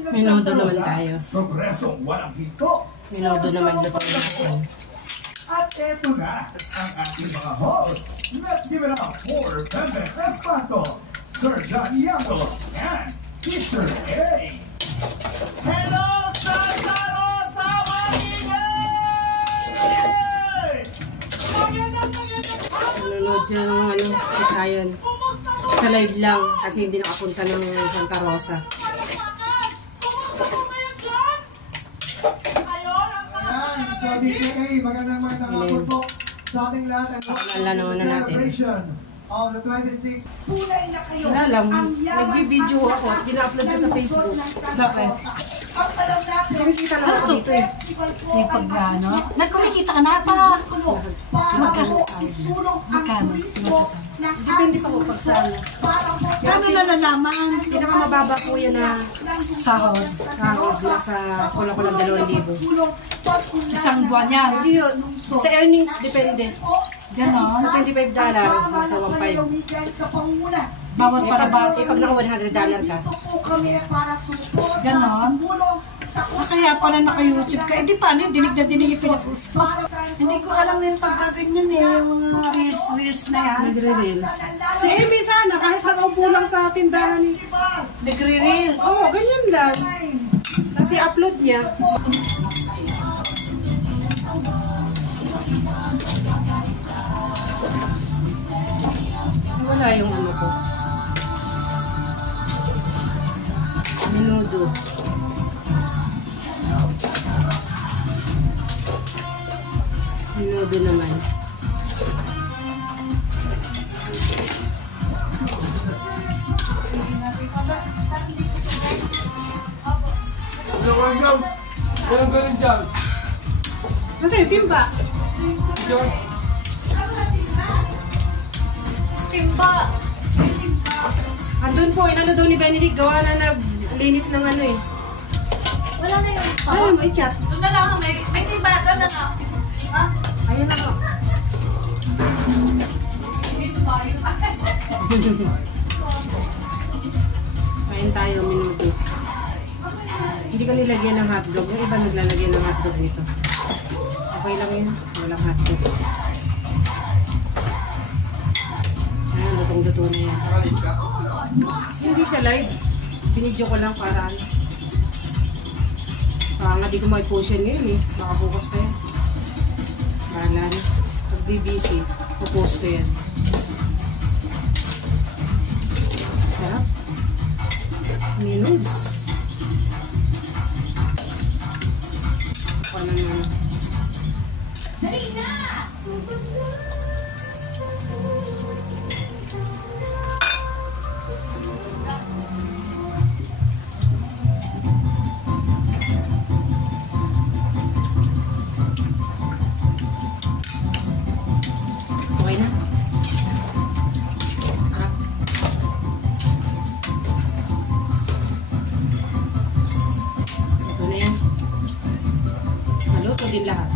Minudo naman tayo. Progreso walang hinto. Minudo naman luto natin. At eto na ang ating mga host. Let's give it up for Pepe Espanto, Sir John Yago, and Teacher A. Hello, Santa Rosa Manigay! Nanonood siya ng kikayan. Sa live lang kasi hindi nakapunta ng Santa Rosa. So, DKA, magandang hapon po sa ating lahat. Pakilala naman na natin. On the 26th. Wala lang, nag-video ako at gina-upload ko sa Facebook. Bakit? Kumikita lang ako dito eh. Yung pag-ano? Nagkumikita ka na pa. Magkano? Depende pa kung pagsala. Paano nalalaman? Pinakamababa po yan na Sahod. sahod na sa kulang-kulang 2,000. Isang buwan yan. Hindi yun. Sa earnings, depende. Ganon. Sa $25, nasa 1.5. Bawat parabas. Pag naka $100 ka. Ganon. Kaya pala naka-YouTube ka. Eh di paano yung dinig na dinig yung pinag-usap? Hindi ko alam yung pagkaganyan eh. Yung mga reels na yan. Nagre-reels. Si Amy sana, kahit nakaupo lang sa tindahan ni Nagre-reels. Oo, ganyan lang. Kasi upload niya. Wala yung ano ko. Minudo. Minudo naman. Ganun dyan. Kasi yung timba. Timba. Andun po, inano daw ni Benedict, gawa na naglinis ng ano eh. Wala na yung pa. Ay, may chat. Doon na lang. May timba. Doon na lang. Ayun na po. Kain tayo, minuto. Hindi ko nilagyan ng hotdog. Yung iba naglalagyan ng hotdog nito. Okay lang yun. Walang hotdog. Ayan, lutong-luto na yan. Hindi siya live. Binidyo ko lang para ano. Baka nga di ko may-post yan ngayon eh. Baka bukas pa yan. Bahala na. Pag di busy, pupost ko yan. Sarap. Minudos. Ano naman. Okay na. Ito na yan. Maluto din lahat.